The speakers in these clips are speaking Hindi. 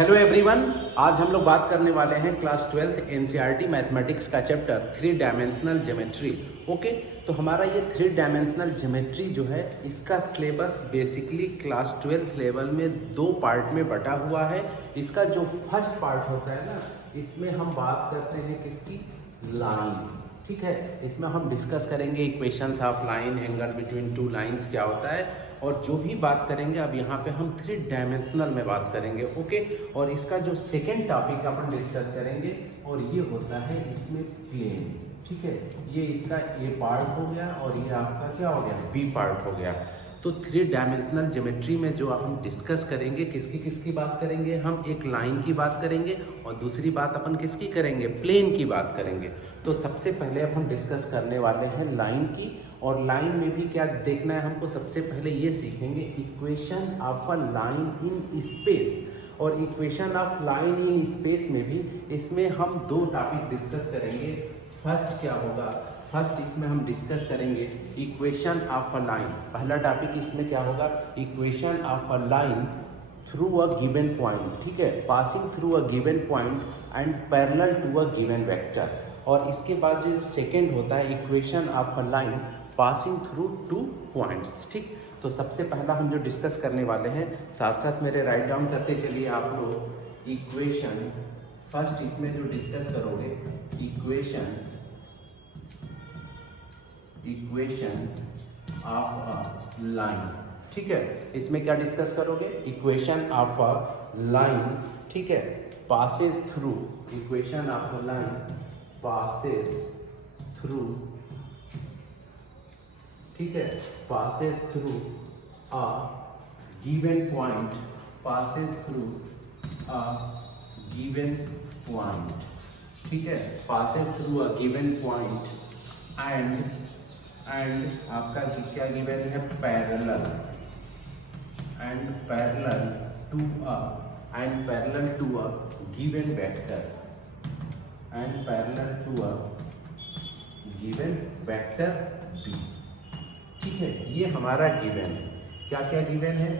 हेलो एवरीवन, आज हम लोग बात करने वाले हैं क्लास 12th एनसीईआरटी मैथमेटिक्स का चैप्टर 3 डायमेंशनल ज्योमेट्री। ओके, तो हमारा ये 3 डायमेंशनल ज्योमेट्री जो है इसका syllabus basically class 12th level में 2 पार्ट में बटा हुआ है। इसका जो फर्स्ट पार्ट होता है ना, इसमें हम बात करते हैं किसकी, लाइन। ठीक है, इसमें हम डिस्कस करेंगे equations of line, angle between two lines क्या होता है, और जो भी बात करेंगे अब यहाँ पे हम 3 डायमेंशनल में बात करेंगे। ओके, और इसका जो सेकेंड टॉपिक अपन डिस्कस करेंगे और ये होता है इसमें प्लेन। ठीक है, ये इसका ए पार्ट हो गया और ये आपका क्या हो गया, बी पार्ट हो गया। तो 3 डायमेंशनल ज्योमेट्री में जो हम डिस्कस करेंगे, किसकी किसकी बात करेंगे, हम एक लाइन की बात करेंगे और दूसरी बात अपन किसकी करेंगे, प्लेन की बात करेंगे। तो सबसे पहले अब हम डिस्कस करने वाले हैं लाइन की, और लाइन में भी क्या देखना है हमको, सबसे पहले ये सीखेंगे equation of a line in space. और equation of line in space में भी इसमें हम 2 टॉपिक डिस्कस करेंगे। फर्स्ट क्या होगा, फर्स्ट इसमें हम डिस्कस करेंगे इक्वेशन ऑफ अ लाइन। पहला टॉपिक इसमें क्या होगा, equation of a line through a given point. ठीक है, passing through a given point and parallel to a given vector. और इसके बाद जो सेकेंड होता है equation of a line passing through 2 points. ठीक, तो सबसे पहला हम जो डिस्कस करने वाले हैं, साथ साथ मेरे राइट डाउन करते चलिए आप लोग। इक्वेशन फर्स्ट इसमें जो डिस्कस करोगे, इक्वेशन ऑफ अ लाइन। ठीक है, इसमें क्या डिस्कस करोगे, इक्वेशन ऑफ अ लाइन। ठीक है, passes through, equation of a line passes through, ठीक है, passes through a given point, passes through a given point. ठीक है, passes through a given point and आपका क्या गिवन है, parallel to a given vector and parallel to a given vector B. ठीक है, ये हमारा गिवन है। क्या क्या गिवन है,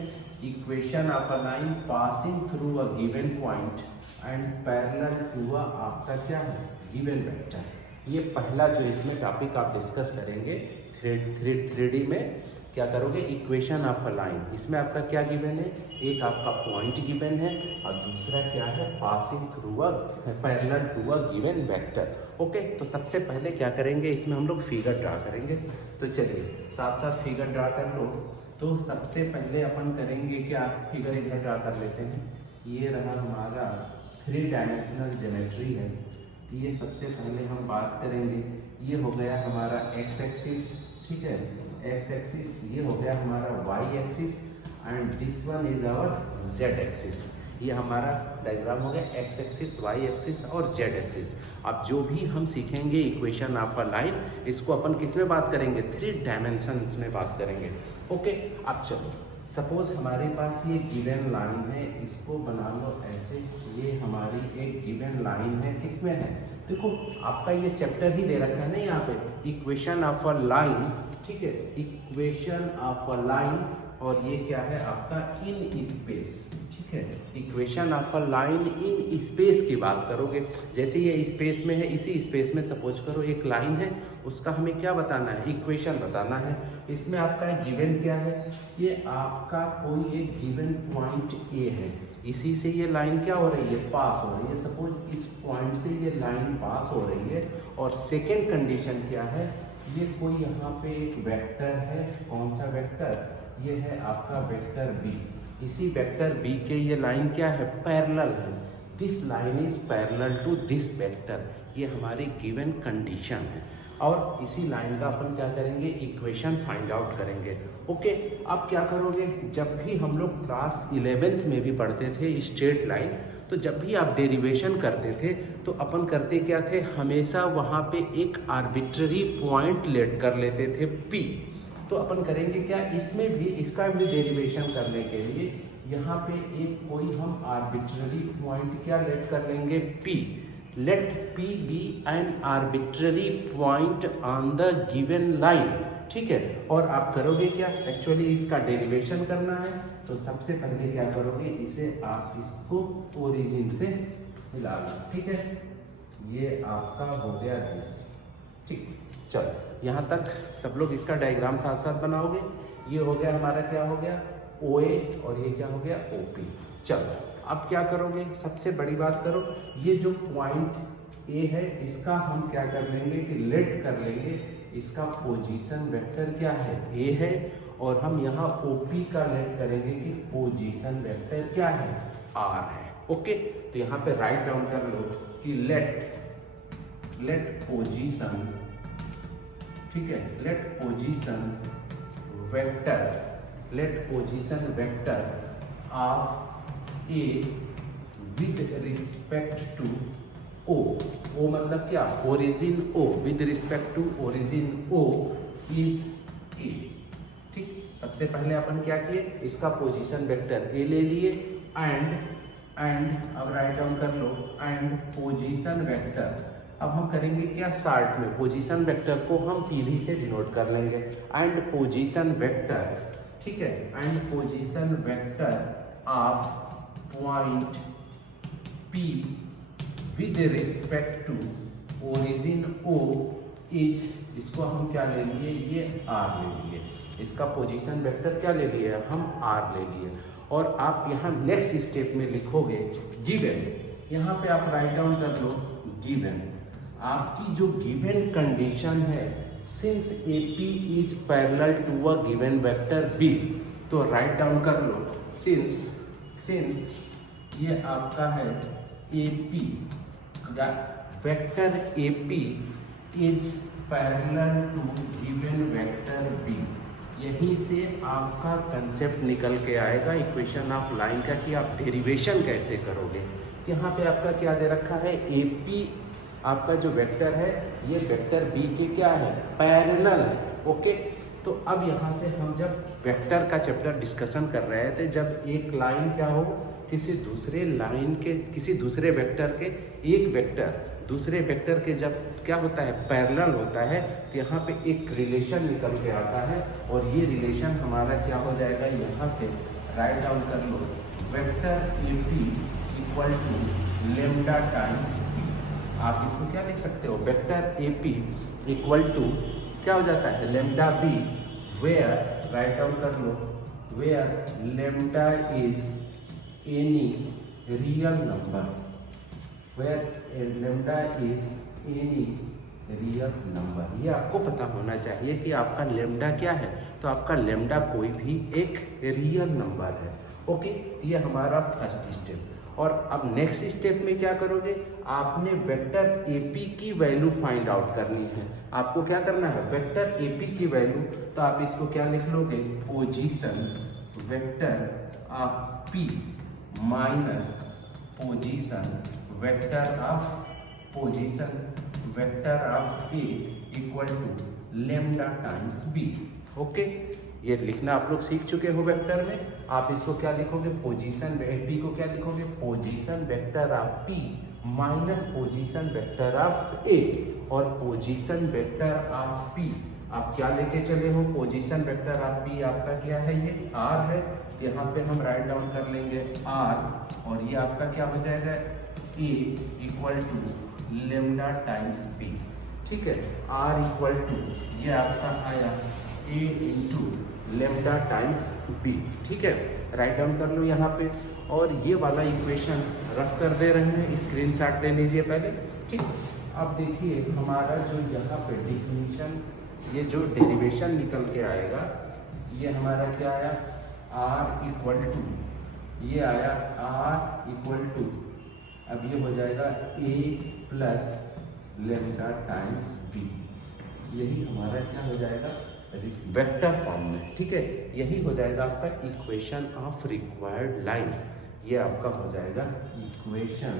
equation of a line passing through a given point and parallel to a आपका क्या है, गिवन वेक्टर। ये पहला जो इसमें टॉपिक आप डिस्कस करेंगे 3D में, क्या करोगे, इक्वेशन ऑफ अ लाइन। इसमें आपका क्या गिवन है, एक आपका पॉइंट गिवन है और दूसरा क्या है, passing through a parallel to a given vector. Okay, तो सबसे पहले क्या करेंगे, इसमें हम लोग फिगर ड्रा करेंगे। तो चलिए साथ साथ फिगर ड्रा कर लो। तो सबसे पहले अपन करेंगे क्या, फिगर इधर ड्रा कर लेते हैं। ये रहा हमारा 3 डायमेंशनल ज्योमेट्री है। ये सबसे पहले हम बात करेंगे, ये हो गया हमारा एक्स एक्सिस। ठीक है, एक्स एक्सिस, ये हो गया हमारा Y axis and this one is our Z axis. ये हमारा डायग्राम हो गया, एक्स एक्सिस, वाई एक्सिस और जेड एक्सिस। अब जो भी हम सीखेंगे इक्वेशन ऑफ अ लाइन, इसको अपन किस में बात करेंगे, 3 डायमेंशंस में बात करेंगे। ओके, अब चलो सपोज हमारे पास ये गिवन लाइन है, इसको बना लो ऐसे। ये हमारी एक गिवन लाइन है, किसमें है, देखो आपका ये चैप्टर ही दे रखा है ना यहाँ पे, इक्वेशन ऑफ अ लाइन। ठीक है, इक्वेशन ऑफ अ लाइन, और ये क्या है आपका, इन स्पेस। ठीक है, equation of a line in space की बात करोगे। जैसे ये स्पेस में है, इसी स्पेस में सपोज करो एक लाइन है, उसका हमें क्या बताना है, इक्वेशन बताना है। इसमें आपका गिवन क्या है, ये आपका कोई एक गिवन पॉइंट ए है, इसी से ये लाइन क्या हो रही है, पास हो रही है। सपोज इस पॉइंट से ये लाइन पास हो रही है। और सेकेंड कंडीशन क्या है, ये कोई यहाँ पे एक वेक्टर है, कौन सा वेक्टर, ये है आपका वेक्टर बी। इसी वेक्टर बी के ये लाइन क्या है, पैरेलल है। This line is parallel to this vector. ये हमारी गिवन कंडीशन है, और इसी लाइन का अपन क्या करेंगे, इक्वेशन फाइंड आउट करेंगे। ओके, अब क्या करोगे, जब भी हम लोग क्लास 11th में भी पढ़ते थे स्ट्रेट लाइन, तो जब भी आप डेरिवेशन करते थे तो अपन करते क्या थे, हमेशा वहाँ पे एक आर्बिट्ररी पॉइंट लेट कर लेते थे P। तो अपन करेंगे क्या, इसमें भी, इसका भी डेरिवेशन करने के लिए यहाँ पे एक कोई हम आर्बिट्ररी पॉइंट क्या लेट कर लेंगे, P। Let P be an arbitrary point on the given line. ठीक है, और आप करोगे क्या, एक्चुअली इसका डेरिवेशन करना है। तो सबसे पहले क्या करोगे, इसे आप इसको ओरिजिन से मिला लो, ठीक है। ये आपका हो गया दिस, ठीक। चलो यहाँ तक सब लोग इसका डायग्राम साथ साथ बनाओगे। ये हो गया हमारा, क्या हो गया, OA, और ये क्या हो गया, OP। चलो अब क्या करोगे, सबसे बड़ी बात करो, ये जो पॉइंट A है इसका हम क्या कर लेंगे कि लेट कर लेंगे, इसका पोजीशन वेक्टर क्या है, A है, और हम यहाँ OP का लेट करेंगे कि पोजीशन वेक्टर क्या है, R है। ओके, तो यहाँ पे राइट डाउन कर लो कि लेट पोजीशन, ठीक है, let position vector of A with respect to O मतलब क्या, origin O, with respect to origin O is A, ठीक। सबसे पहले अपन क्या किए, इसका पोजीशन वेक्टर A ले लिए, एंड अब राइट डाउन कर लो, एंड पोजीशन वेक्टर, अब हम करेंगे क्या, शार्ट में पोजीशन वेक्टर को हम PV से डिनोट कर लेंगे, एंड पोजीशन वेक्टर, ठीक है, and position vector of point P with respect to origin O is, इसको हम क्या ले लिए, ये R ले लिए, इसका पोजीशन वेक्टर क्या ले लिए, हम R ले लिए। और आप यहाँ नेक्स्ट स्टेप में लिखोगे गिवन, यहाँ पे आप राइट डाउन कर लो गिवन, आपकी जो गिवन कंडीशन है, since AP is parallel to a given vector B, तो राइट डाउन कर लो सिंस ये आपका है AP, vector AP is parallel to given vector B, यहीं से आपका कंसेप्ट निकल के आएगा इक्वेशन ऑफ लाइन का कि आप डेरिवेशन कैसे करोगे। यहाँ पे आपका क्या दे रखा है, AP आपका जो वेक्टर है ये वेक्टर B के क्या है, पैरेलल है। ओके, तो अब यहाँ से हम जब वेक्टर का चैप्टर डिस्कशन कर रहे थे, जब एक लाइन क्या हो, किसी दूसरे लाइन के, किसी दूसरे वेक्टर के, एक वेक्टर दूसरे वेक्टर के जब क्या होता है, पैरेलल होता है, तो यहाँ पे एक रिलेशन निकल के आता है, और ये रिलेशन हमारा क्या हो जाएगा, यहाँ से राइट डाउन कर लो, vector AP equal to lambda times B। आप इसको क्या लिख सकते हो, वेक्टर AP इक्वल टू क्या हो जाता है, lambda B, where write down कर लो, where lambda is any real number, where lambda is any real number। ये आपको पता होना चाहिए कि आपका लेमडा क्या है, तो आपका लेमडा कोई भी एक रियल नंबर है। ओके, ये हमारा फर्स्ट स्टेप। और अब नेक्स्ट स्टेप में क्या करोगे, आपने वेक्टर AP की वैल्यू फाइंड आउट करनी है। आपको क्या करना है, वेक्टर AP की वैल्यू, तो आप इसको क्या लिख लोगे, position vector of P minus position vector of A equal to lambda times B। Okay, ये लिखना आप लोग सीख चुके हो वेक्टर में। आप इसको क्या लिखोगे, पोजीशन P को क्या लिखोगे, position vector of P minus position vector of A, और पोजीशन वेक्टर ऑफ P आप क्या लेके चले हो, पोजीशन वेक्टर ऑफ P आपका क्या है, ये R है, यहाँ पे हम राइट डाउन कर लेंगे R, और ये आपका क्या हो जाएगा, A equal to lambda times B, ठीक है। R इक्वल टू ये आपका आया A into lambda times B, ठीक है। राइट डाउन कर लो यहाँ पे, और ये वाला इक्वेशन रख कर दे रहे हैं, स्क्रीनशॉट ले लीजिए पहले, ठीक। अब देखिए हमारा जो यहाँ पे डिफिनीशन, ये जो डेरिवेशन निकल के आएगा, ये हमारा क्या आया, R इक्वल टू, ये आया R इक्वल टू, अब ये हो जाएगा A plus lambda times B, यही हमारा क्या हो जाएगा, वेक्टर फॉर्म में, ठीक है। यही हो जाएगा आपका इक्वेशन ऑफ रिक्वायर्ड लाइन, ये आपका हो जाएगा इक्वेशन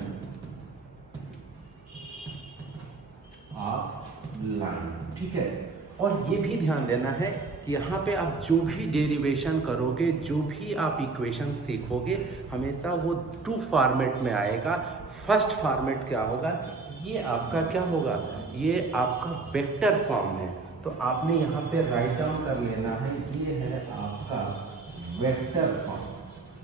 ऑफ लाइन, ठीक है। और ये भी ध्यान देना है कि यहाँ पे आप जो भी डेरिवेशन करोगे, जो भी आप इक्वेशन सीखोगे, हमेशा वो टू फॉर्मेट में आएगा। फर्स्ट फॉर्मेट क्या होगा, ये आपका क्या होगा, ये आपका वेक्टर फॉर्म है, तो आपने यहाँ पे राइट डाउन कर लेना है, ये है आपका वेक्टर फॉर्म,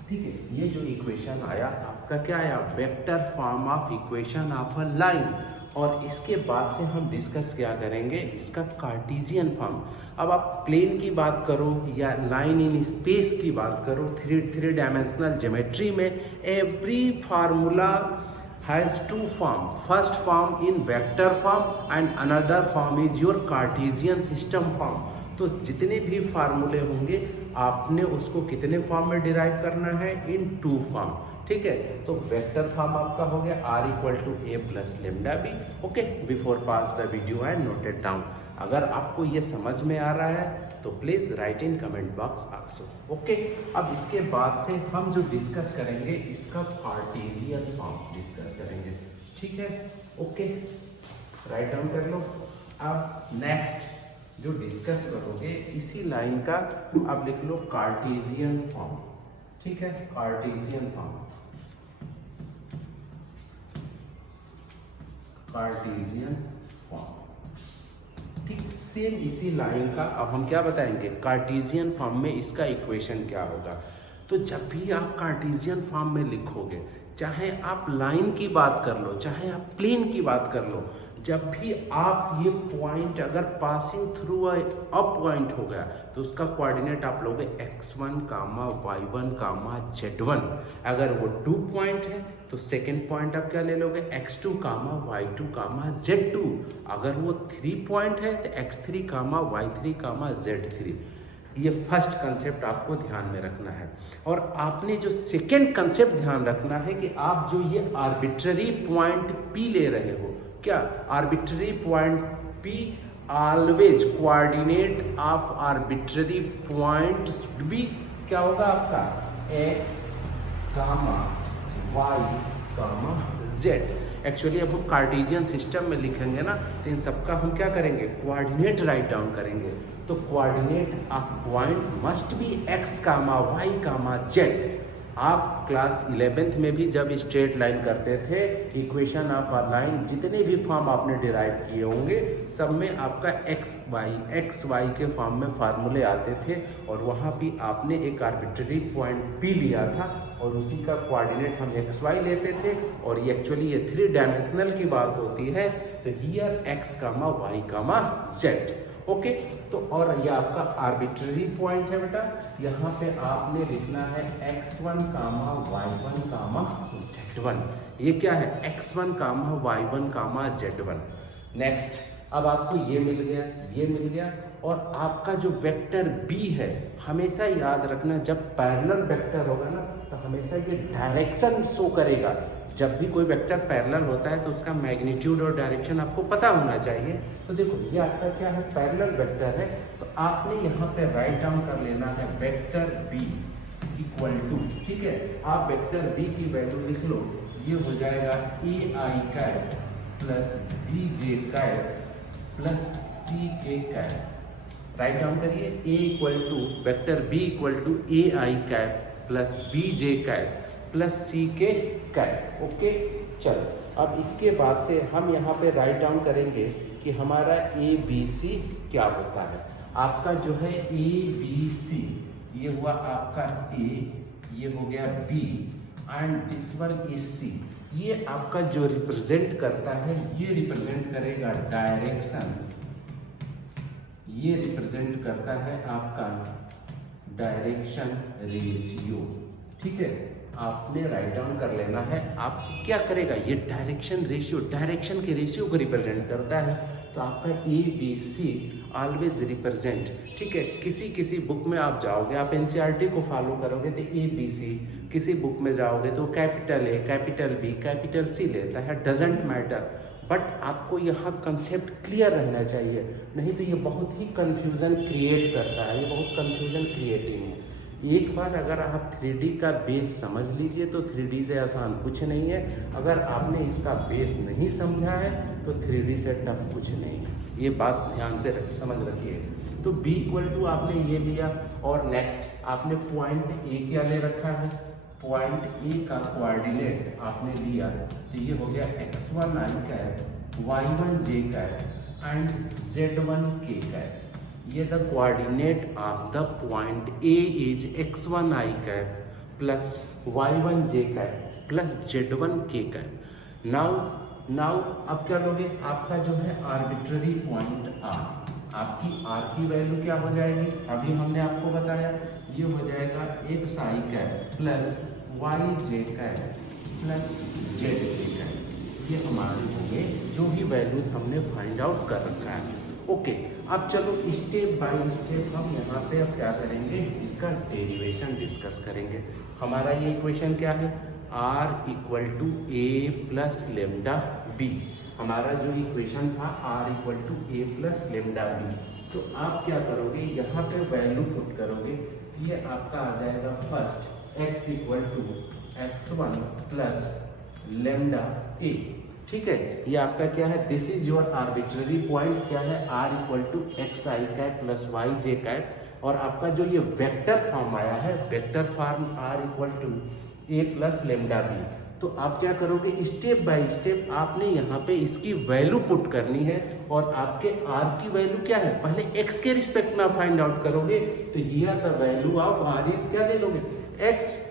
ठीक है, ये जो इक्वेशन आया आपका क्या आया, vector form of equation of a line. और इसके बाद से हम डिस्कस क्या करेंगे, इसका कार्टेशियन फॉर्म। अब आप प्लेन की बात करो या लाइन इन स्पेस की बात करो, थ्री डायमेंशनल ज्योमेट्री में every formula has two form. First form in vector form and another form is your Cartesian system form. तो जितने भी फार्मूले होंगे आपने उसको कितने फॉर्म में डिराइव करना है, इन टू फॉर्म। ठीक है, तो वेक्टर फॉर्म आपका हो गया r equal to A plus lambda B. Okay, before pass the video and note it down. अगर आपको ये समझ में आ रहा है तो please write in comment box also. Okay, अब इसके बाद से हम जो डिस्कस करेंगे इसका कार्टेशियन फॉर्म डिस्कस करेंगे। ठीक है, ओके, राइट डाउन कर लो। अब नेक्स्ट जो डिस्कस करोगे इसी लाइन का आप लिख लो कार्टेशियन फॉर्म। ठीक है, कार्टेशियन फॉर्म, कार्टेशियन फॉर्म। ठीक, सेम इसी लाइन का अब हम क्या बताएंगे, कार्टेशियन फॉर्म में इसका इक्वेशन क्या होगा। तो जब भी आप कार्टेशियन फॉर्म में लिखोगे, चाहे आप लाइन की बात कर लो चाहे आप प्लेन की बात कर लो, जब भी आप ये पॉइंट अगर पासिंग थ्रू अ पॉइंट हो गया तो उसका कोऑर्डिनेट आप लोगे x1 कामा y1 कामा z1। अगर वो 2 पॉइंट है तो सेकेंड पॉइंट आप क्या ले लोगे, x2 कामा y2 कामा z2। अगर वो 3 पॉइंट है तो x3 कामा y3 कामा z3। ये फर्स्ट कंसेप्ट आपको ध्यान में रखना है। और आपने जो सेकेंड कंसेप्ट ध्यान रखना है कि आप जो ये आर्बिट्ररी पॉइंट P ले रहे हो, क्या arbitrary point P always coordinate of arbitrary point should be क्या होगा आपका, x comma y comma z। Actually अब हम कार्टेशियन सिस्टम में लिखेंगे ना तो इन सबका हम क्या करेंगे, कोऑर्डिनेट राइट डाउन करेंगे। तो coordinate of point must be x comma y comma z। आप क्लास 11th में भी जब स्ट्रेट लाइन करते थे, इक्वेशन ऑफ अ लाइन जितने भी फॉर्म आपने डिराइव किए होंगे सब में आपका एक्स वाई के फॉर्म में फार्मूले आते थे। और वहाँ भी आपने एक आर्बिट्ररी पॉइंट P लिया था और उसी का कोऑर्डिनेट हम एक्स वाई लेते थे। और ये एक्चुअली ये 3 डायमेंशनल की बात होती है, तो here x comma y comma z। Okay, तो और ये आपका आर्बिट्ररी पॉइंट है बेटा, यहाँ पे आपने लिखना है x1 कामा y1 कामा z1। ये क्या है, x1 कामा y1 कामा z1। नेक्स्ट, अब आपको ये मिल गया, ये मिल गया। और आपका जो वेक्टर b है, हमेशा याद रखना जब पैरेलल वेक्टर होगा ना तो हमेशा ये डायरेक्शन शो करेगा। जब भी कोई वेक्टर पैरेलल होता है तो उसका मैग्नीट्यूड और डायरेक्शन आपको पता होना चाहिए। तो देखो ये आपका क्या है, पैरेलल वेक्टर है, तो आपने यहाँ पे राइट डाउन कर लेना है वेक्टर b इक्वल टू, ठीक है, आप वेक्टर b की वैल्यू लिख लो, ये हो जाएगा ai cap plus bj cap plus ck cap. Write down करिए, a equal to vector b equal to ai cap plus bj cap plus ck cap. Okay, चलो अब इसके बाद से हम यहाँ पे राइट डाउन करेंगे कि हमारा ABC क्या होता है। आपका जो है ABC, ये हुआ आपका A, ये हो गया B and this one is C। ये आपका जो रिप्रेजेंट करता है, ये रिप्रेजेंट करेगा डायरेक्शन, ये रिप्रेजेंट करता है आपका डायरेक्शन रेशियो। ठीक है, आपने राइट डाउन कर लेना है। आप क्या करेगा, ये डायरेक्शन रेशियो, डायरेक्शन के रेशियो को रिप्रेजेंट करता है। तो आपका ABC ऑलवेज रिप्रेजेंट, ठीक है, किसी बुक में आप जाओगे, आप NCERT को फॉलो करोगे तो ABC, किसी बुक में जाओगे तो capital A, capital B, capital C लेता है, डजेंट मैटर। बट आपको यहाँ कंसेप्ट क्लियर रहना चाहिए, नहीं तो ये बहुत ही कंफ्यूजन क्रिएट करता है, ये बहुत कंफ्यूजन क्रिएटिंग है। एक बार अगर आप 3D का बेस समझ लीजिए तो 3D से आसान कुछ नहीं है। अगर आपने इसका बेस नहीं समझा है तो 3D से टफ कुछ नहीं है। ये बात ध्यान से समझ रखिए। तो B इक्वल टू आपने ये लिया और नेक्स्ट आपने पॉइंट A क्या ले रखा है, पॉइंट A का कोऑर्डिनेट आपने लिया, तो ये हो गया x1 i cap, y1 j cap and z1 k cap. ये the coordinate of the point A is x1 i cap, plus y1 j cap plus z1 k cap. Now अब क्या लोगे, आपका जो है आर्बिट्ररी पॉइंट r, आपकी r की वैल्यू क्या हो जाएगी, अभी हमने आपको बताया ये हो जाएगा x i cap plus y j cap plus z k cap. ये हमारे होंगे जो भी वैल्यूज हमने फाइंड आउट कर रखा है। ओके, अब चलो स्टेप बाय स्टेप हम यहाँ पे अब क्या करेंगे, इसका डेरिवेशन डिस्कस करेंगे। हमारा ये इक्वेशन क्या है, r equal to A plus lambda B. हमारा जो इक्वेशन था r equal to A plus lambda B. तो आप क्या करोगे, यहाँ पे वैल्यू पुट करोगे, ये आपका आ जाएगा first x equal to x1 plus lambda A. ठीक है, ये आपका क्या है, this is your arbitrary point, क्या है r equal to X I cap plus Y J cap. और आपका जो ये वेक्टर फॉर्म आया है, vector form r equal to A plus lambda B. तो आप क्या करोगे, स्टेप बाय स्टेप आपने यहाँ पे इसकी वैल्यू पुट करनी है। और आपके r की वैल्यू क्या है, पहले x के रिस्पेक्ट में आप फाइंड आउट करोगे, तो here the value of r is क्या ले लोगे, x।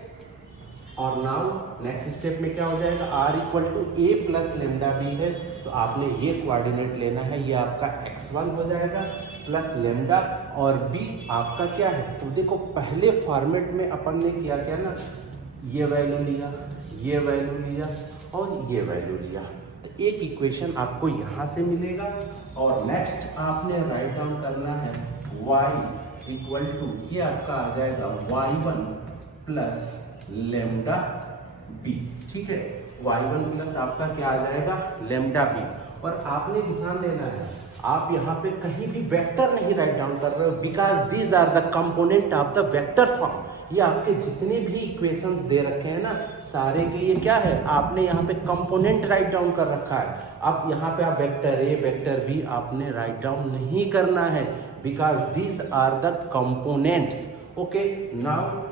और नाउ नेक्स्ट स्टेप में क्या हो जाएगा, r equal to A plus lambda B है, तो आपने ये कोऑर्डिनेट लेना है, ये आपका x1 हो जाएगा प्लस लेमडा, और b आपका क्या है, तो देखो पहले फॉर्मेट में अपन ने किया क्या ना, ये वैल्यू लिया, ये वैल्यू लिया और ये वैल्यू लिया। तो एक इक्वेशन आपको यहाँ से मिलेगा। और नेक्स्ट आपने राइट डाउन करना है y इक्वल टू, ये आपका आ जाएगा y1 प्लस लेमडा बी। ठीक है, y1 प्लस आपका क्या आ जाएगा, लेमडा बी। और आपने ध्यान देना है, आप यहाँ पे कहीं भी वेक्टर नहीं राइट डाउन कर रहे हो, because these are the component of the vector form. ये आपके जितने भी इक्वेशंस दे रखे हैं ना, सारे के ये क्या है, आपने यहाँ पे कंपोनेंट राइट डाउन कर रखा है। अब यहाँ पे आप वेक्टर ए वेक्टर बी आपने राइट डाउन नहीं करना है, because these are the components. Okay, now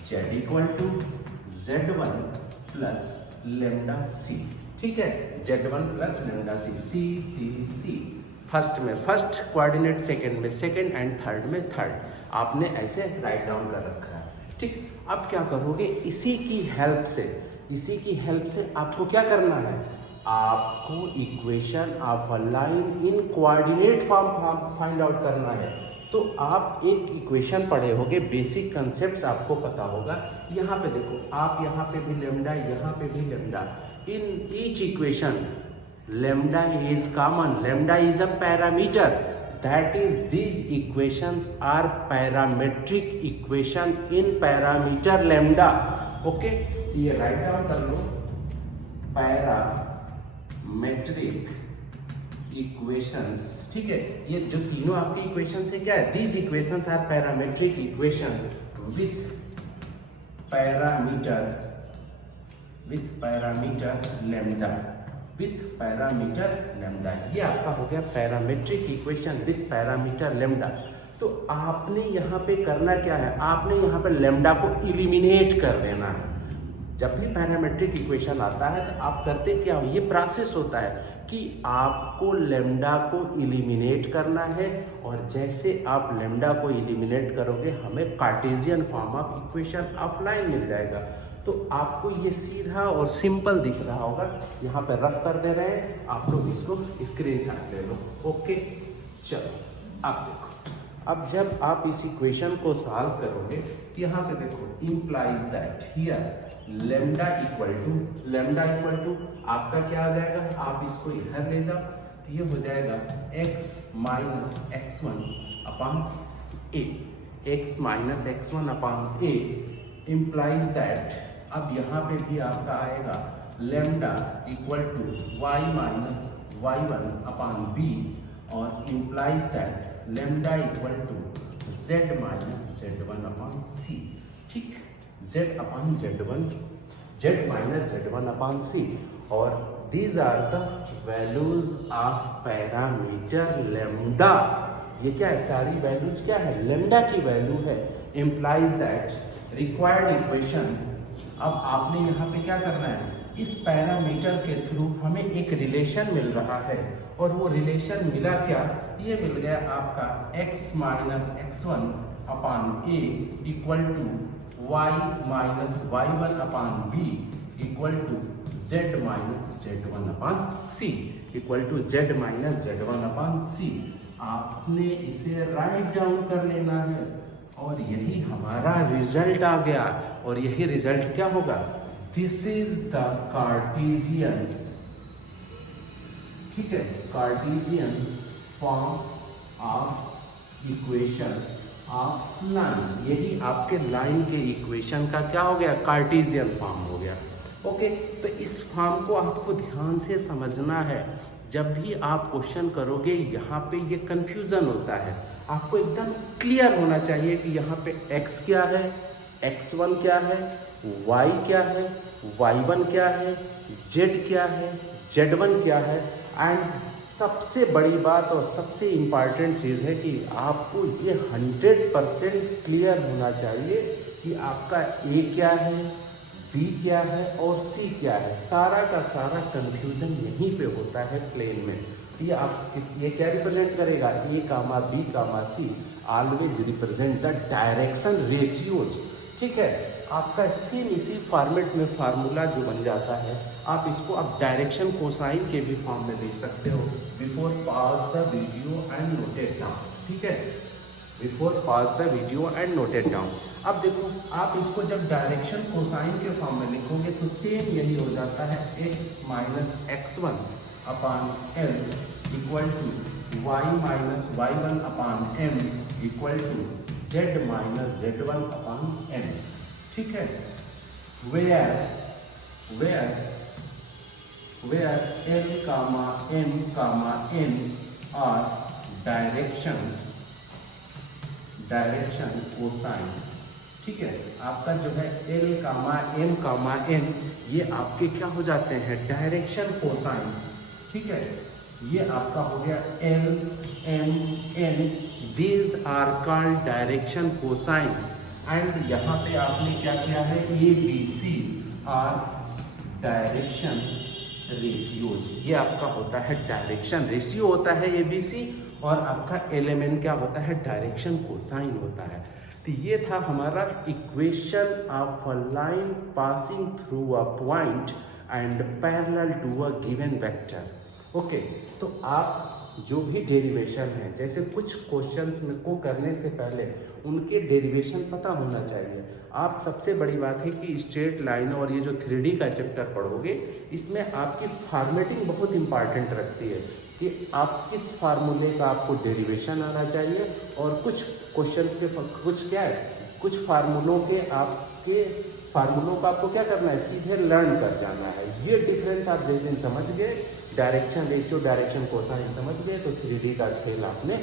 z equal to z1 plus lambda C. ठीक है, z1 plus lambda C, C C C first में फर्स्ट कोऑर्डिनेट, सेकंड में सेकंड एंड थर्ड में थर्ड, आपने ऐसे राइट डाउन कर रखा है। ठीक, अब क्या करोगे, इसी की हेल्प से आपको क्या करना है, आपको equation of a line in coordinate form find out करना है। तो आप एक इक्वेशन पढ़े होगे, बेसिक कंसेप्ट आपको पता होगा। यहाँ पे देखो, आप यहाँ पे भी लेमडा, यहाँ पे भी lambda, in each equation lambda is common, lambda is a parameter, that is these equations are parametric equation in parameter lambda. Okay, ये राइट डाउन कर लो, पैरामेट्रिक इक्वेशंस। ठीक है, ये जो तीनों आपके इक्वेशंस है क्या है, these equations are parametric equation with parameter lambda, with parameter lambda. ये आपका हो गया parametric equation with parameter lambda. तो आपने यहाँ पे करना क्या है, आपने यहाँ पे लेमडा को इलिमिनेट कर देना है। जब भी पैरामेट्रिक इक्वेशन आता है तो आप करते क्या हो, ये प्रोसेस होता है कि आपको लेमडा को इलिमिनेट करना है, और जैसे आप लेमडा को इलिमिनेट करोगे हमें Cartesian form of equation of line मिल जाएगा। तो आपको ये सीधा और सिंपल दिख रहा होगा, यहाँ पे रफ कर दे रहे हैं, आप लोग इसको स्क्रीनशॉट ले लो। ओके, चलो आप देखो, अब जब आप इस इक्वेशन को सॉल्व करोगे तो यहाँ से देखो, implies that here lambda equal to आपका क्या आ जाएगा, आप इसको इधर ले जाओ, तो ये हो जाएगा x minus x1 upon a, x minus x1 upon a implies that, अब यहाँ पे भी आपका आएगा lambda equal to y minus y1 upon b, और implies that lambda equal to z minus z1 upon c। ठीक, z upon z1, z minus z1 upon c, और these are the values of parameter lambda. ये क्या है, सारी वैल्यूज क्या है, लेमडा की वैल्यू है। इम्प्लाइज दैट रिक्वायर्ड इक्वेशन, अब आपने यहाँ पे क्या करना है, इस पैरामीटर के थ्रू हमें एक रिलेशन मिल रहा है, और वो रिलेशन मिला क्या, ये मिल गया आपका x minus x1 upon a equal to y minus y1 upon b equal to z minus z1 upon c equal to z minus z1 upon c। आपने इसे राइट डाउन कर लेना है और यही हमारा रिजल्ट आ गया। और यही रिजल्ट क्या होगा? दिस इज द कार्टेशियन, ठीक है, Cartesian form of equation of line. यही आपके लाइन के इक्वेशन का क्या हो गया? कार्टेशियन फॉर्म हो गया। ओके, तो इस फॉर्म को आपको ध्यान से समझना है। जब भी आप क्वेश्चन करोगे यहाँ पे ये कंफ्यूजन होता है, आपको एकदम क्लियर होना चाहिए कि यहाँ पे x क्या है, x1 क्या है, y क्या है, y1 क्या है, z क्या है, z1 क्या है। एंड सबसे बड़ी बात और सबसे इम्पॉर्टेंट चीज़ है कि आपको ये 100% क्लियर होना चाहिए कि आपका a क्या है, b क्या है और c क्या है। सारा का सारा कंफ्यूजन यहीं पे होता है प्लेन में। ये क्या रिप्रेजेंट करेगा? a comma b comma c always represent the direction ratios, ठीक है। आपका सेम इसी फॉर्मेट में फार्मूला जो बन जाता है, आप इसको आप डायरेक्शन कोसाइन के भी फॉर्म में देख सकते हो। Before pause the video and note it down, ठीक है, before pause the video and note it down. अब देखो, आप इसको जब डायरेक्शन कोसाइन के फॉर्म में लिखोगे तो सेम यही हो जाता है, x minus x1 upon m equal to y minus y1 upon m equal to z minus z1 upon m, ठीक है। where l comma m comma n are direction cosine, ठीक है। आपका जो है l comma m comma n ये आपके क्या हो जाते हैं? डायरेक्शन कोसाइंस, ठीक है। ये आपका हो गया l m n, these are called direction cosines. And यहाँ पे आपने क्या किया है? A B C are direction ratios. ये आपका होता है डायरेक्शन रेशियो होता है ए बी सी, और आपका एलिमेंट क्या होता है? डायरेक्शन कोसाइन होता है। तो ये था हमारा equation of a line passing through a point and parallel to a given vector. Okay, तो आप जो भी डेरिवेशन है, जैसे कुछ क्वेश्चंस में को करने से पहले उनके डेरिवेशन पता होना चाहिए। आप सबसे बड़ी बात है कि स्ट्रेट लाइन और ये जो 3D का चैप्टर पढ़ोगे, इसमें आपकी फॉर्मेटिंग बहुत इंपॉर्टेंट रखती है कि आप किस फार्मूले का आपको डेरिवेशन आना चाहिए, और कुछ क्वेश्चंस के कुछ क्या है, कुछ फार्मूलों का आपको क्या करना है? सीधे लर्न कर जाना है। ये डिफरेंस आप जिस दिन समझ गए, डायरेक्शन रेशियो, डायरेक्शन कोसाइन समझ गए, तो 3D का खेल आपने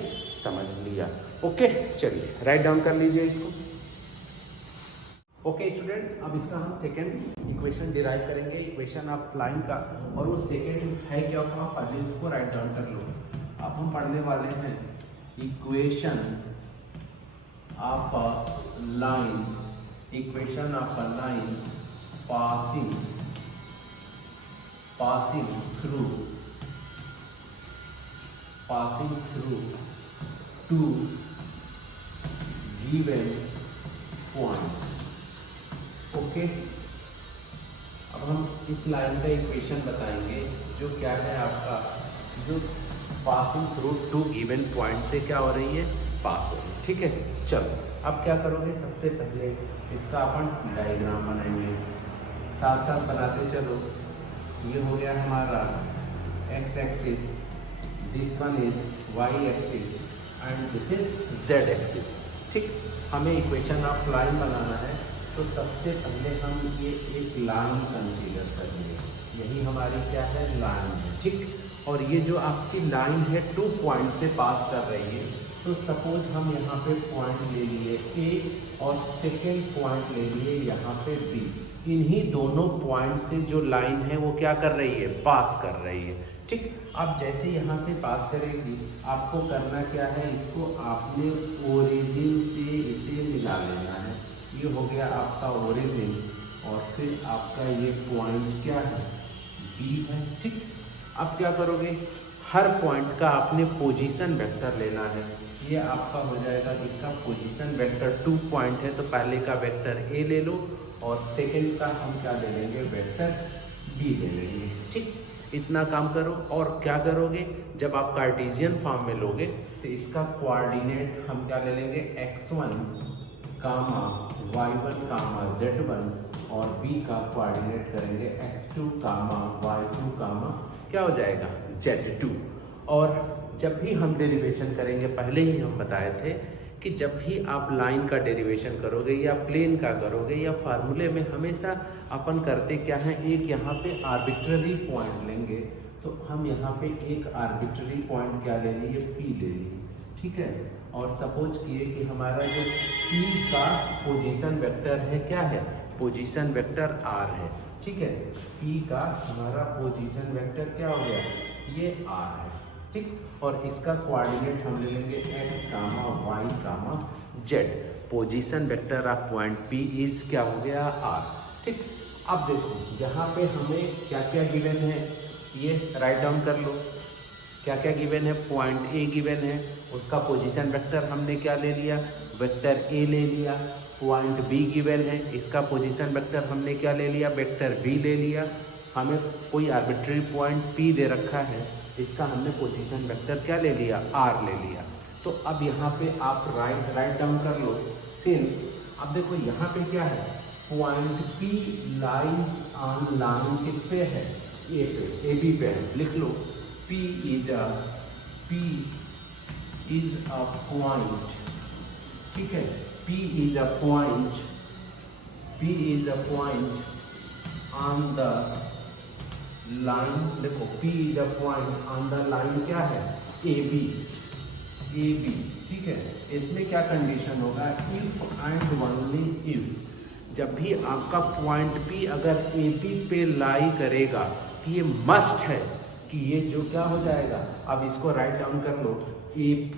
समझ लिया। ओके, चलिए राइट डाउन कर लीजिए इसको। ओके स्टूडेंट्स, अब इसका हम सेकेंड इक्वेशन डिराइव करेंगे, इक्वेशन ऑफ लाइन का। और वो सेकेंड है क्या? आप पहले इसको राइट डाउन कर लो। अब हम पढ़ने वाले हैं equation of a line, equation of a line passing through two given points। Okay, अब हम इस लाइन का इक्वेशन बताएंगे जो क्या है आपका, जो passing through two given point से क्या हो रही है? पास हो रही है, ठीक है। चलो, अब क्या करोगे? सबसे पहले इसका अपन डायग्राम बनाएंगे, साथ साथ बनाते चलो। ये हो गया हमारा x axis, this one is y axis and this is z axis, ठीक। हमें इक्वेशन ऑफ लाइन बनाना है, तो सबसे पहले हम ये एक लाइन कंसीडर करेंगे। यही हमारी क्या है? लाइन है, ठीक। और ये जो आपकी लाइन है 2 पॉइंट से पास कर रही है, तो सपोज हम यहाँ पे पॉइंट ले लिए A और सेकेंड पॉइंट ले लिए यहाँ पे B। इन्हीं दोनों पॉइंट से जो लाइन है वो क्या कर रही है? पास कर रही है, ठीक। अब जैसे यहाँ से पास करेगी, आपको करना क्या है? इसको आपने ओरिजिन से इसे मिला लेना है। ये हो गया आपका ओरिजिन, और फिर आपका ये पॉइंट क्या है? B है, ठीक। अब क्या करोगे? हर पॉइंट का आपने पोजीशन वेक्टर लेना है। ये आपका हो जाएगा इसका पोजीशन वेक्टर 2 पॉइंट है तो पहले का वेक्टर ए ले लो और सेकंड का हम क्या ले लेंगे, वेक्टर बी ले लेंगे। ठीक, इतना काम करो। और क्या करोगे, जब आप कार्टेशियन फॉर्म में लोगे तो इसका कोऑर्डिनेट हम क्या ले लेंगे, x1 कामा y1 कामा z1 और b का कोऑर्डिनेट करेंगे x2 कामा y2 कामा क्या हो जाएगा, z2। और जब भी हम डेरिवेशन करेंगे, पहले ही हम बताए थे कि जब भी आप लाइन का डेरिवेशन करोगे या प्लेन का करोगे या फार्मूले में हमेशा अपन करते क्या है, एक यहाँ पे आर्बिट्ररी पॉइंट लेंगे। तो हम यहाँ पे एक आर्बिट्ररी पॉइंट क्या ले लिए, P ले लिए। ठीक है, और सपोज किए कि हमारा जो P का पोजीशन वेक्टर है क्या है, पोजीशन वेक्टर R है। ठीक है, P का हमारा पोजीशन वेक्टर क्या हो गया, ये R है। ठीक, और इसका कोऑर्डिनेट हम ले लेंगे x comma y comma z। Position vector of point P is क्या हो गया, R। ठीक, अब देखो यहाँ पे हमें क्या क्या गिवन है, ये राइट डाउन कर लो। क्या क्या गिवन है, पॉइंट ए गिवन है, उसका पोजीशन वेक्टर हमने क्या ले लिया, वेक्टर ए ले लिया। पॉइंट बी गिवन है, इसका पोजीशन वेक्टर हमने क्या ले लिया, वेक्टर बी ले लिया। हमें कोई आर्बिट्ररी पॉइंट पी दे रखा है, इसका हमने पोजीशन वेक्टर क्या ले लिया, आर ले लिया। तो अब यहाँ पे आप राइट डाउन कर लो सिंस। अब देखो यहाँ पे क्या है, point P lines on line किस पे है, ए पे, ए बी पे है। लिख लो P is a point। ठीक है, P is a point on the line। देखो P is a point on the line क्या है, AB। ठीक है, इसमें क्या कंडीशन होगा, if and only if। जब भी आपका पॉइंट P अगर AB पे लाई करेगा तो ये मस्ट है कि ये जो क्या हो जाएगा। अब इसको राइट डाउन कर लो, AP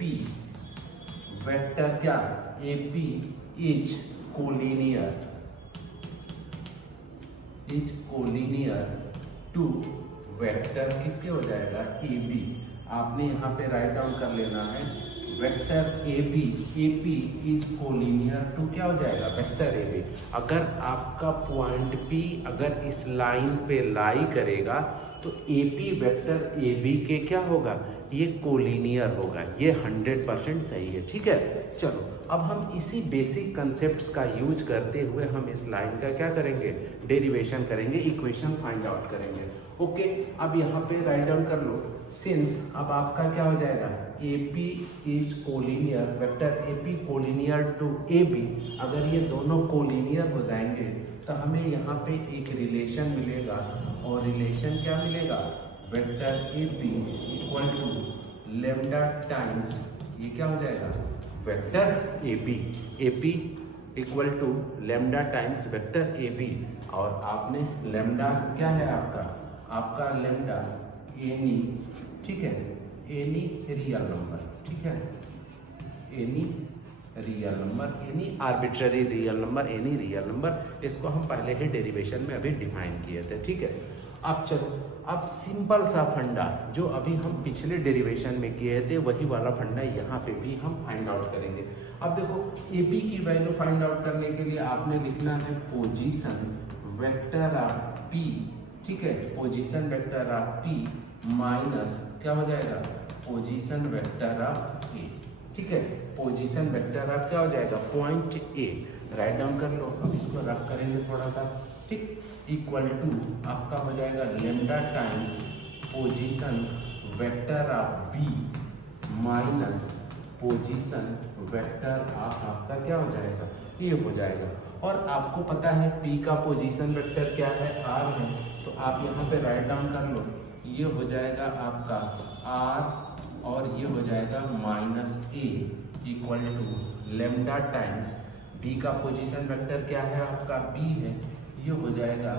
वेक्टर क्या, AP is collinear to vector किसके हो जाएगा, AB। आपने यहाँ पे राइट डाउन कर लेना है, vector AP is collinear to क्या हो जाएगा, वेक्टर AB। अगर आपका पॉइंट P अगर इस लाइन पे लाई करेगा तो AP वेक्टर AB के क्या होगा, ये कोलिनियर होगा। ये 100% सही है। ठीक है, चलो अब हम इसी बेसिक कंसेप्ट्स का यूज करते हुए हम इस लाइन का क्या करेंगे, डेरिवेशन करेंगे, इक्वेशन फाइंड आउट करेंगे। ओके, अब यहाँ पे राइट डाउन कर लो सिंस। अब आपका क्या हो जाएगा, AP is collinear, vector AP collinear to AB। अगर ये दोनों कोलिनियर हो जाएंगे तो हमें यहाँ पे एक रिलेशन मिलेगा, और रिलेशन क्या मिलेगा, vector AP equal to lambda times ये क्या हो जाएगा, vector AP equal to lambda times vector AB। और आपने लेमडा क्या है आपका लेमडा एनी। ठीक है, एनी रियल नंबर। ठीक है, any real number, any arbitrary real number, any real number. इसको हम पहले ही डेरिवेशन में अभी डिफाइन किए थे। ठीक है, अब चलो, अब सिंपल सा फंडा जो अभी हम पिछले डेरिवेशन में किए थे वही वाला फंडा यहाँ पे भी हम फाइंड आउट करेंगे। अब देखो AP की वैल्यू फाइंड आउट करने के लिए आपने लिखना है पोजीशन वेक्टर ऑफ P। ठीक है, position vector of P minus क्या हो जाएगा, पोजीशन वेक्टर ऑफ A। ठीक है, पोजीशन वेक्टर ऑफ क्या हो जाएगा, पॉइंट A। राइट डाउन कर लो, अब इसको रफ करेंगे थोड़ा सा। ठीक, इक्वल टू आपका हो जाएगा lambda times position vector of B minus position vector of आपका क्या हो जाएगा, A हो जाएगा। और आपको पता है P का पोजीशन वेक्टर क्या है, R है। तो आप यहाँ पे राइट डाउन कर लो, ये हो जाएगा आपका R और ये हो जाएगा minus A equal to lambda times B का पोजीशन वेक्टर क्या है आपका, B है। ये हो जाएगा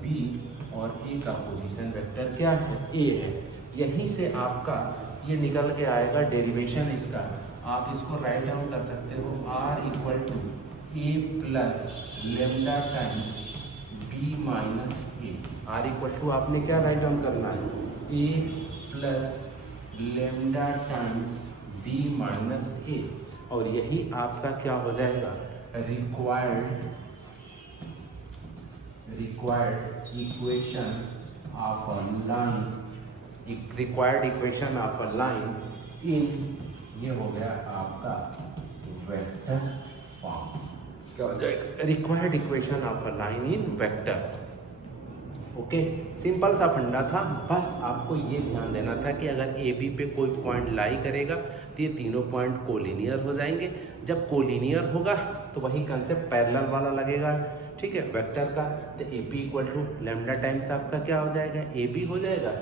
B और A का पोजीशन वेक्टर क्या है, A है। यहीं से आपका ये निकल के आएगा डेरिवेशन इसका। आप इसको राइट डाउन कर सकते हो, R equal to A plus lambda times B minus A। R equal to आपने क्या राइट डाउन करना है, A plus lambda times B minus A, और यही आपका क्या हो जाएगा, required equation of a line in, ये हो गया आपका वेक्टर फॉर्म। क्या हो जाएगा, required equation of a line in vector. Okay, simple सा फंडा था, बस आपको ये ध्यान देना था कि अगर ए बी पे कोई पॉइंट लाई करेगा तो ये तीनों पॉइंट कोलिनियर हो जाएंगे। जब कोलिनियर होगा तो वही कंसेप्ट पैरेलल वाला लगेगा, ठीक है, वेक्टर का। तो A P equal to lambda times आपका क्या हो जाएगा, ए बी हो जाएगा।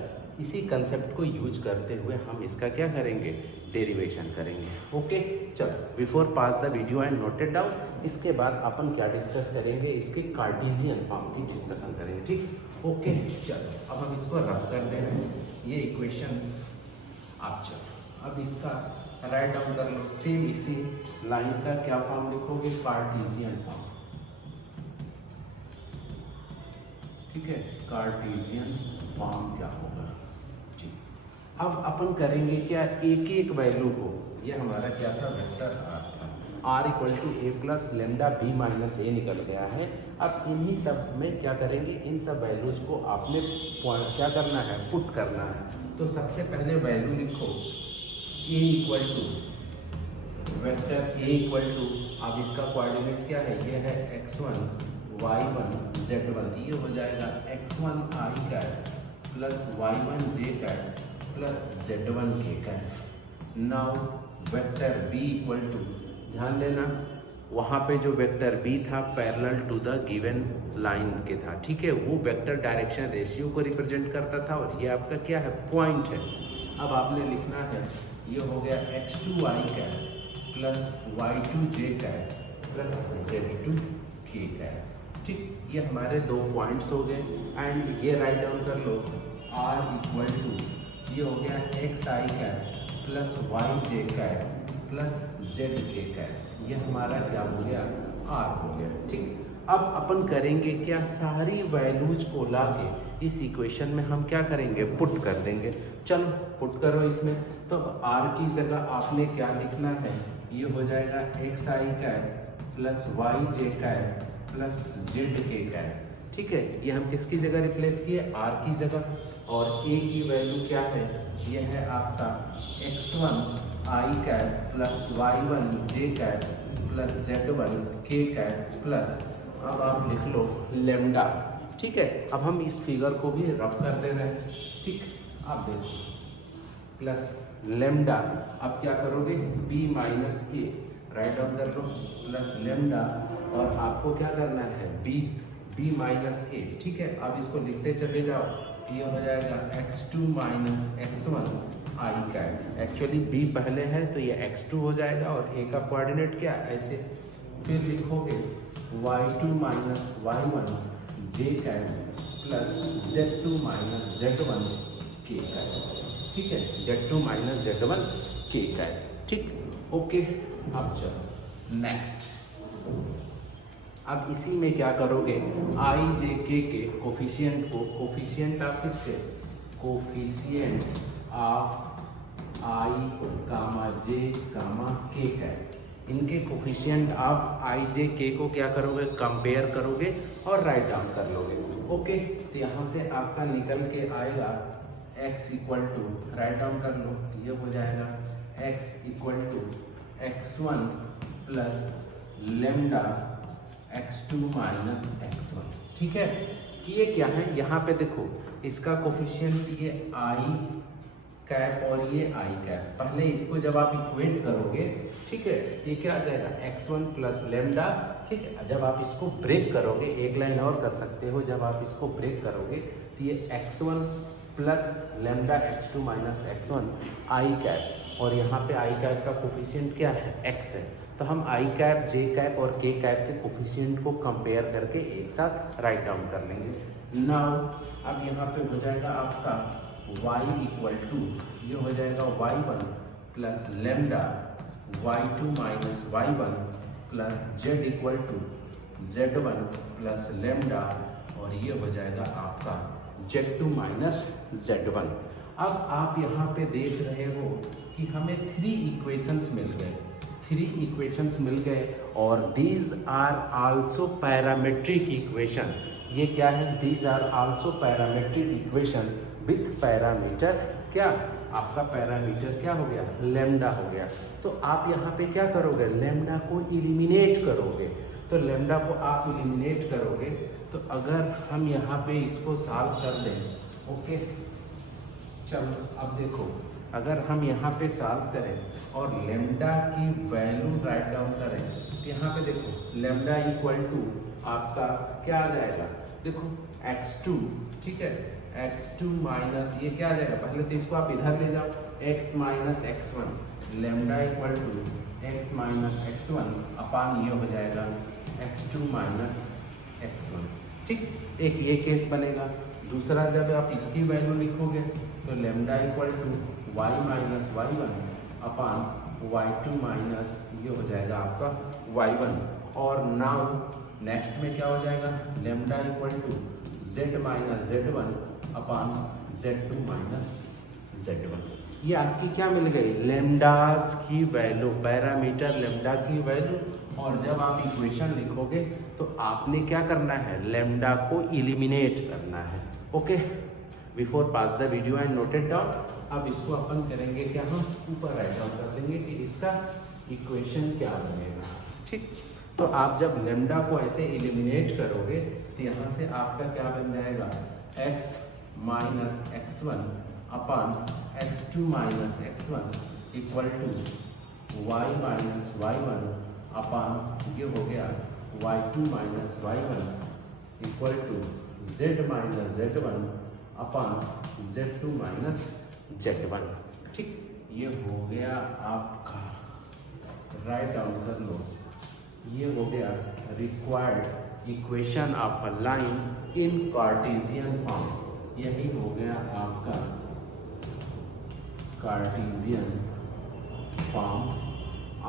इसी कंसेप्ट को यूज करते हुए हम इसका क्या करेंगे, डेरिवेशन करेंगे। ओके, चलो before pass the video and note it down, इसके बाद अपन क्या डिस्कस करेंगे, इसके कार्टेशियन फॉर्म की डिस्कशन करेंगे, ठीक। ओके, चलो अब हम इसको रफ करते हैं, ये इक्वेशन आप चलो अब इसका राइट डाउन कर लो। सेम इसी लाइन का क्या फॉर्म लिखोगे, कार्टेशियन फॉर्म, ठीक है, कार्टेशियन फॉर्म क्या होगा। अब अपन करेंगे क्या, एक एक वैल्यू को, ये हमारा क्या था, वेक्टर आर था, R equal to A plus lambda B minus A निकल गया है। अब इन्हीं सब में क्या करेंगे, इन सब वैल्यूज को आपने क्या करना है, पुट करना है। तो सबसे पहले वैल्यू लिखो A equal to vector A equal to, अब इसका कोऑर्डिनेट क्या है, ये है x1 y1 z1, ये हो जाएगा x1 i cap plus y1 j cap plus z1 k cap. Now vector b equal to, ध्यान देना वहाँ पे जो वेक्टर b था parallel to the given line के था, ठीक है, वो वेक्टर डायरेक्शन रेशियो को रिप्रेजेंट करता था, और ये आपका क्या है, पॉइंट है। अब आपने लिखना है, ये हो गया x2 i cap plus y2 j cap plus z2 k cap, ठीक, ये हमारे दो पॉइंट्स हो गए। एंड ये राइट डाउन कर लो, r इक्वल टू, ये हो गया एक्स आई कैट प्लस वाई जे कैट प्लस जेड के कैट, ये हमारा क्या हो गया, आर हो गया, ठीक। अब अपन करेंगे क्या, सारी वैल्यूज को लाके इस इक्वेशन में हम क्या करेंगे, पुट कर देंगे। चलो पुट करो इसमें, तो आर की जगह आपने क्या लिखना है, ये हो जाएगा एक्स आई कैट प्लस वाई जे कैट प्लस जेड के कैट, ठीक है, ये हम किसकी जगह रिप्लेस किए, आर की जगह। और ए की वैल्यू क्या है, ये है आपका x1 आई cat plus y1 J cap plus z1 K cat plus, अब आप लिख लो लेमडा, ठीक है। अब हम इस फिगर को भी रफ कर दे रहे हैं, ठीक, आप देखो प्लस लेमडा, अब क्या करोगे, b माइनस ए राइट डाउन कर लो प्लस लेमडा, और आपको क्या करना है, b माइनस ए, ठीक है। अब इसको लिखते चले जाओ, ये हो जाएगा x2 माइनस x1 आई कैट, एक्चुअली b पहले है तो ये x2 हो जाएगा, और a का कोऑर्डिनेट क्या, ऐसे। फिर लिखोगे y2 minus y1 J cap plus z2 minus z1 K cat, ठीक है, z2 minus z1 K cat, ठीक। ओके, अब चलो नेक्स्ट, अब इसी में क्या करोगे, आई जे के कोफिशिएंट को, कोफिशिएंट ऑफ किसके, coefficient of I gamma J gamma के कैट, इनके कोफिशिएंट ऑफ आई जे के को क्या करोगे, कंपेयर करोगे और राइट डाउन कर लोगे। ओके, तो यहाँ से आपका निकल के आएगा x equal to, write down कर लो, ये हो जाएगा x equal to x1 plus lambda x2 minus x1, ठीक है। ये क्या है, यहाँ पे देखो इसका कोफिशिएंट ये आई कैप और ये आई कैप, पहले इसको जब आप इक्वेट करोगे, ठीक है, ये क्या आ जाएगा x1 प्लस लेमडा, ठीक है। जब आप इसको ब्रेक करोगे, एक लाइन और कर सकते हो, जब आप इसको ब्रेक करोगे तो ये x1 plus lambda x2 minus x1 आई कैप, और यहाँ पे आई कैप का कोफिशिएंट क्या है, x है, तो हम आई कैप जे कैप और के कैप के कोफिशिएंट को कंपेयर करके एक साथ राइट डाउन कर लेंगे। नाउ अब यहाँ पे हो जाएगा आपका y इक्वल टू, ये हो जाएगा y1 plus lambda y2 minus y1 plus z equal to z1 plus lambda, और ये हो जाएगा आपका z2 माइनस z1। अब आप यहाँ पे देख रहे हो कि हमें 3 इक्वेशंस मिल गए, 3 इक्वेशंस मिल गए और these are also parametric equation. ये क्या है? These are also parametric equation with parameter, क्या आपका पैरामीटर क्या हो गया? लैम्डा हो गया। तो आप यहाँ पे क्या करोगे? लैम्डा को इलिमिनेट करोगे। तो लैम्डा को आप इलिमिनेट करोगे तो अगर हम यहाँ पे इसको सॉल्व कर दें, ओके चलो अब देखो, अगर हम यहाँ पे सॉल्व करें और लैम्डा की वैल्यू राइट डाउन करें तो यहाँ पे देखो लैम्डा इक्वल टू आपका क्या आ जाएगा? देखो x2, ठीक है, x2 माइनस ये क्या आ जाएगा? पहले तो इसको आप इधर ले जाओ, x minus x1, lambda equal to x minus x1 upon ये हो जाएगा x2 माइनस x1, ठीक। एक ये केस बनेगा। दूसरा जब आप इसकी वैल्यू लिखोगे तो lambda equal to y minus y1 upon y2 minus ये हो जाएगा आपका y1। और नाउ नेक्स्ट में क्या हो जाएगा? Lambda equal to z minus z1 upon z2 minus z1। ये आपकी क्या मिल गई? लैम्डास की वैल्यू, पैरामीटर लैम्डा की वैल्यू। और जब आप इक्वेशन लिखोगे तो आपने क्या करना है? लैम्डा को इलिमिनेट करना है। Okay, before pass the video and note it down. अब इसको अपन करेंगे क्या? हम ऊपर राइट डाउन कर देंगे कि इसका इक्वेशन क्या बनेगा, ठीक। तो आप जब लैम्डा को ऐसे इलिमिनेट करोगे तो यहाँ से आपका क्या बन जाएगा? x minus x1 upon x2 minus x1 equal to y minus y1 upon ये हो गया y2 minus y1 equal to z minus z1 upon z2 minus z1, ठीक। ये हो गया आपका, राइट डाउन कर लो, ये हो गया required equation of a line in cartesian form. यही हो गया आपका cartesian form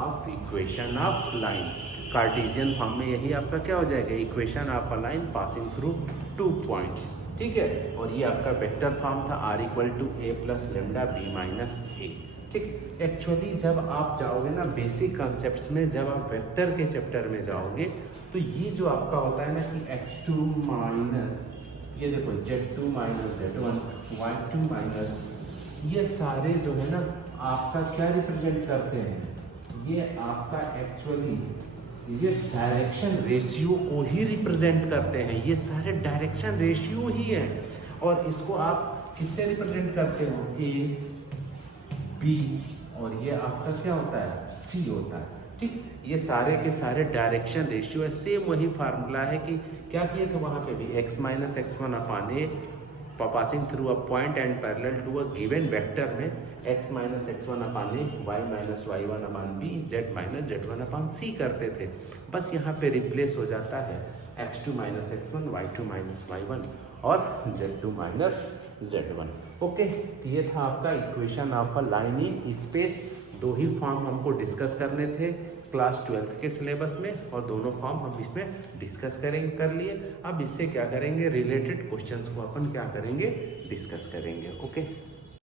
of equation of line. Cartesian form में यही आपका क्या हो जाएगा? Equation of a line passing through 2 points, ठीक है। और ये आपका वेक्टर फॉर्म था r equal to a plus lambda b minus a, ठीक। एक्चुअली जब आप जाओगे ना बेसिक कॉन्सेप्ट्स में, जब आप वेक्टर के चैप्टर में जाओगे तो ये जो आपका होता है ना कि x2 माइनस ये देखो z2 minus z1 y2 minus, ये सारे जो है ना आपका क्या रिप्रेजेंट करते हैं? ये आपका एक्चुअली ये डायरेक्शन रेशियो को ही रिप्रेजेंट करते हैं। ये सारे डायरेक्शन रेशियो ही है। और इसको आप किससे रिप्रेजेंट करते हो? ए, बी, और ये आपका क्या होता है? सी होता है, ठीक। ये सारे के सारे डायरेक्शन रेशियो है। सेम वही फार्मूला है कि क्या किए थे वहाँ पे भी, x minus x1 upon a passing through a point and parallel to a given vector में x minus x1 upon a, y minus y1 upon b, z minus z1 upon c करते थे। बस यहाँ पे रिप्लेस हो जाता है x2 minus x1, y2 minus y1 और z2 माइनस z1। ओके, ये था आपका equation of a line in space. 2 he form हमको डिस्कस करने थे क्लास 12th के सिलेबस में, और दोनों फॉर्म हम इसमें डिस्कस कर लिए। अब इससे क्या करेंगे? रिलेटेड क्वेश्चंस को अपन क्या करेंगे? डिस्कस करेंगे। ओके।